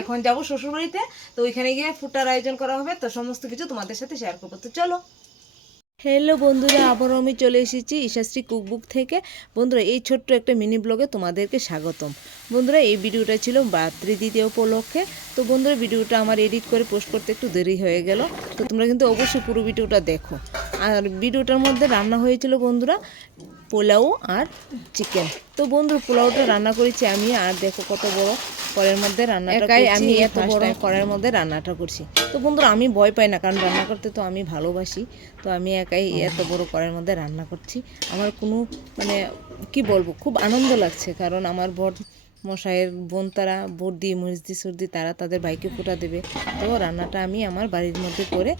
এখন যাব শ্বশুরবাড়িতে, তো ওইখানে গিয়ে ফুটার আয়োজন করা হবে, তো সমস্ত কিছু তোমাদের সাথে শেয়ার করবো। তো চলো। হ্যালো বন্ধুরা, আবারও আমি চলে এসেছি ইশাশ্রী কুকবুক থেকে। বন্ধুরা, এই ছোট্ট একটা মিনি ব্লগে তোমাদেরকে স্বাগতম। বন্ধুরা, এই ভিডিওটা ছিল মাতৃদ্বিতীয়া উপলক্ষে। তো বন্ধুরা, ভিডিওটা আমার এডিট করে পোস্ট করতে একটু দেরি হয়ে গেল, তো তোমরা কিন্তু অবশ্যই পুরো ভিডিওটা দেখো। আর ভিডিওটার মধ্যে রান্না হয়েছিল বন্ধুরা পোলাও আর চিকেন। তো বন্ধুরা, পোলাওটা রান্না করেছি আমি, আর দেখো কত বড় কড়াইয়ের মধ্যে রান্নাটা করছি। আমি এত বড় কড়াইয়ের মধ্যে রান্নাটা করছি। তো বন্ধুরা, আমি ভয় পাই না, কারণ রান্না করতে তো আমি ভালোবাসি। তো আমি একাই এত বড় কড়াইয়ের মধ্যে রান্না করছি। আমার কোনো মানে কি বলবো, খুব আনন্দ লাগছে, কারণ আমার বর মশাইয়ের বোন তারা বর্দি মরিচদি সর্দি তারা তাদের বাইকে ফোটা দেবে। তো রান্নাটা আমি আমার বাড়ির মধ্যে করে,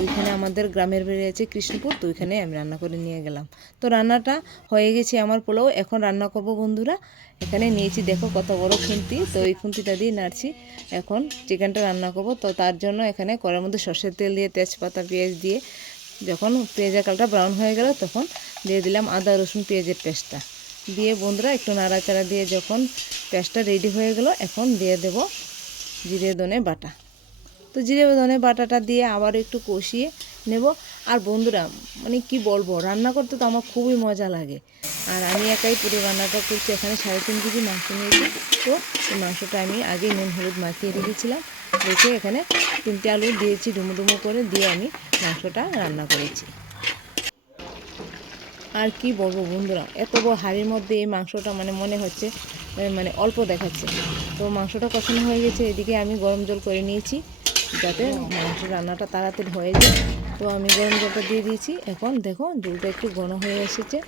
ওইখানে আমাদের গ্রামের বাড়ি আছে কৃষ্ণপুর, তো ওইখানে আমি রান্না করে নিয়ে গেলাম। তো রান্নাটা হয়ে গেছে আমার পোলাও। এখন রান্না করব বন্ধুরা। এখানে নিয়েছি দেখো কত বড় খুন্তি, তো এই খুন্তিটা দিয়ে নাড়ছি। এখন চিকেনটা রান্না করব। তো তার জন্য এখানে কড়াইয়ের মধ্যে সর্ষের তেল দিয়ে তেজপাতা পেঁয়াজ দিয়ে, যখন পেঁয়াজের কালারটা ব্রাউন হয়ে গেল তখন দিয়ে দিলাম আদা রসুন পেঁয়াজের পেস্টটা দিয়ে বন্ধুরা একটু নাড়াচাড়া দিয়ে যখন পেস্টটা রেডি হয়ে গেল, এখন দিয়ে দেব জিরে ধনে বাটা। তো জিরে ধনে বাটাটা দিয়ে আবার একটু কষিয়ে নেব। আর বন্ধুরা, মানে কি বলবো, রান্না করতে তো আমার খুবই মজা লাগে। আর আমি একাই পুরো রান্নাটা করছি। এখানে 3.5 কেজি মাংস নিয়েছি। তো এই মাংসটা আমি আগে নুন হলুদ মাখিয়ে রেখেছিলাম, রেখে এখানে 3টে আলু দিয়েছি ডুমো ডুমো করে, দিয়ে আমি মাংসটা রান্না করেছি। আর কি বলবো বন্ধুরা, এত বড় হাঁড়ির মধ্যে এই মাংসটা মানে মনে হচ্ছে মানে অল্প দেখাচ্ছে। তো মাংসটা কষানো হয়ে গেছে, এদিকে আমি গরম জল করে নিয়েছি যাতে মাংস রান্নাটা তাড়াতাড়ি হয়ে যায়। তো আমি গরম জলটা দিয়ে দিয়েছি। এখন দেখো জলটা একটু ঘন হয়ে এসেছে।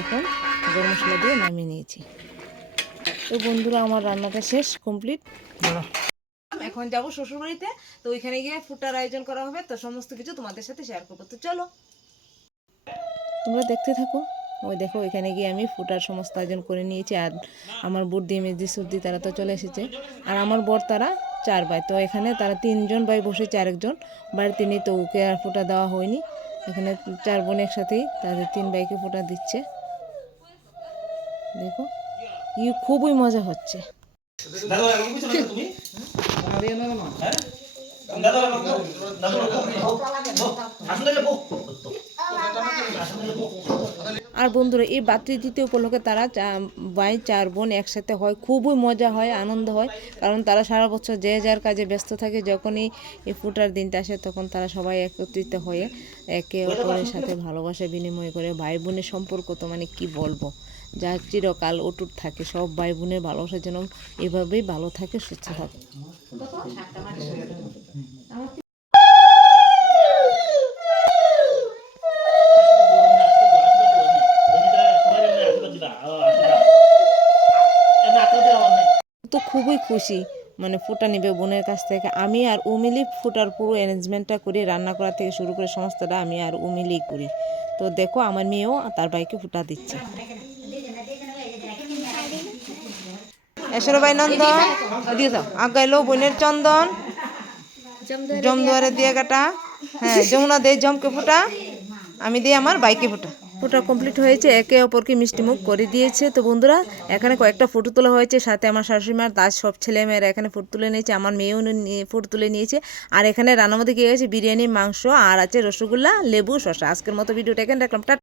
এখন গরম মশলা দিয়ে নামিয়ে নিয়েছি। তো বন্ধুরা, আমার রান্নাটা শেষ, কমপ্লিট। এখন যাব শ্বশুরবাড়িতে, তো ওইখানে গিয়ে ফুটার আয়োজন করা হবে, তো সমস্ত কিছু তোমাদের সাথে শেয়ার করবো। তো চলো, তোমরা দেখতে থাকো। ওই দেখো, এখানে গিয়ে আমি ফুটার সমস্ত আয়োজন করে নিয়েছি। আর আমার বুদ্ধি মেজি সর্দি তারা তো চলে এসেছে। আর আমার বর তারা 4 ভাই, তো এখানে তারা 3জন ভাই বসেছে, আরেকজন বাড়িতে নেই, তো ওকে আর ফোঁটা দেওয়া হয়নি। এখানে 4 বোন একসাথেই তাদের 3 ভাইকে ফোঁটা দিচ্ছে। দেখো, খুবই মজা হচ্ছে। আর বন্ধুরা, এই মাতৃদ্বিতীয়া উপলক্ষে তারা 4 বোন একসাথে হয়, খুবই মজা হয়, আনন্দ হয়। কারণ তারা সারা বছর যে যার কাজে ব্যস্ত থাকে, যখনই এই ফুটার দিনটা আসে তখন তারা সবাই একত্রিত হয়ে একে অপরের সাথে ভালোবাসা বিনিময় করে। ভাই বোনের সম্পর্ক তো মানে কি বলবো, যা চিরকাল অটুট থাকে। সব ভাই বোনের ভালোবাসা যেন এভাবেই ভালো থাকে, সুস্থ থাকে। তো খুবই খুশি, মানে ফুটা নেবে বোনের কাছ থেকে। আমি আর ও মিলি ফুটার পুরো অ্যারেঞ্জমেন্টটা করি, রান্না করা থেকে শুরু করে সমস্তটা আমি আর ও মিলিই করি। তো দেখো, আমার মেয়েও তার ভাইকে ফুটা দিচ্ছে। এসর ভাই নন্দন দিয়ে দাও, আগাইলো বোনের চন্দন জমদুয়ারে দিয়ে কাটা। হ্যাঁ, যমুনা দে জমকে ফুটা, আমি দিই আমার বাইকে ফুটা। ফটো কমপ্লিট হয়েছে, একে অপরকে মিষ্টিমুখ করে দিয়েছে। তো বন্ধুরা, এখানে কয়েকটা ফটো তোলা হয়েছে, সাথে আমার শাশুড়িমার তার সব ছেলে মেয়েরা এখানে ফটো তুলে নিয়েছে, আমার মেয়েও ফটো তুলে নিয়েছে। আর এখানে রান্নার মধ্যে কী হয়েছে, বিরিয়ানি, মাংস, আর আছে রসগোল্লা, লেবু, শসা। আজকের মতো ভিডিওটা এখানে রাখলাম।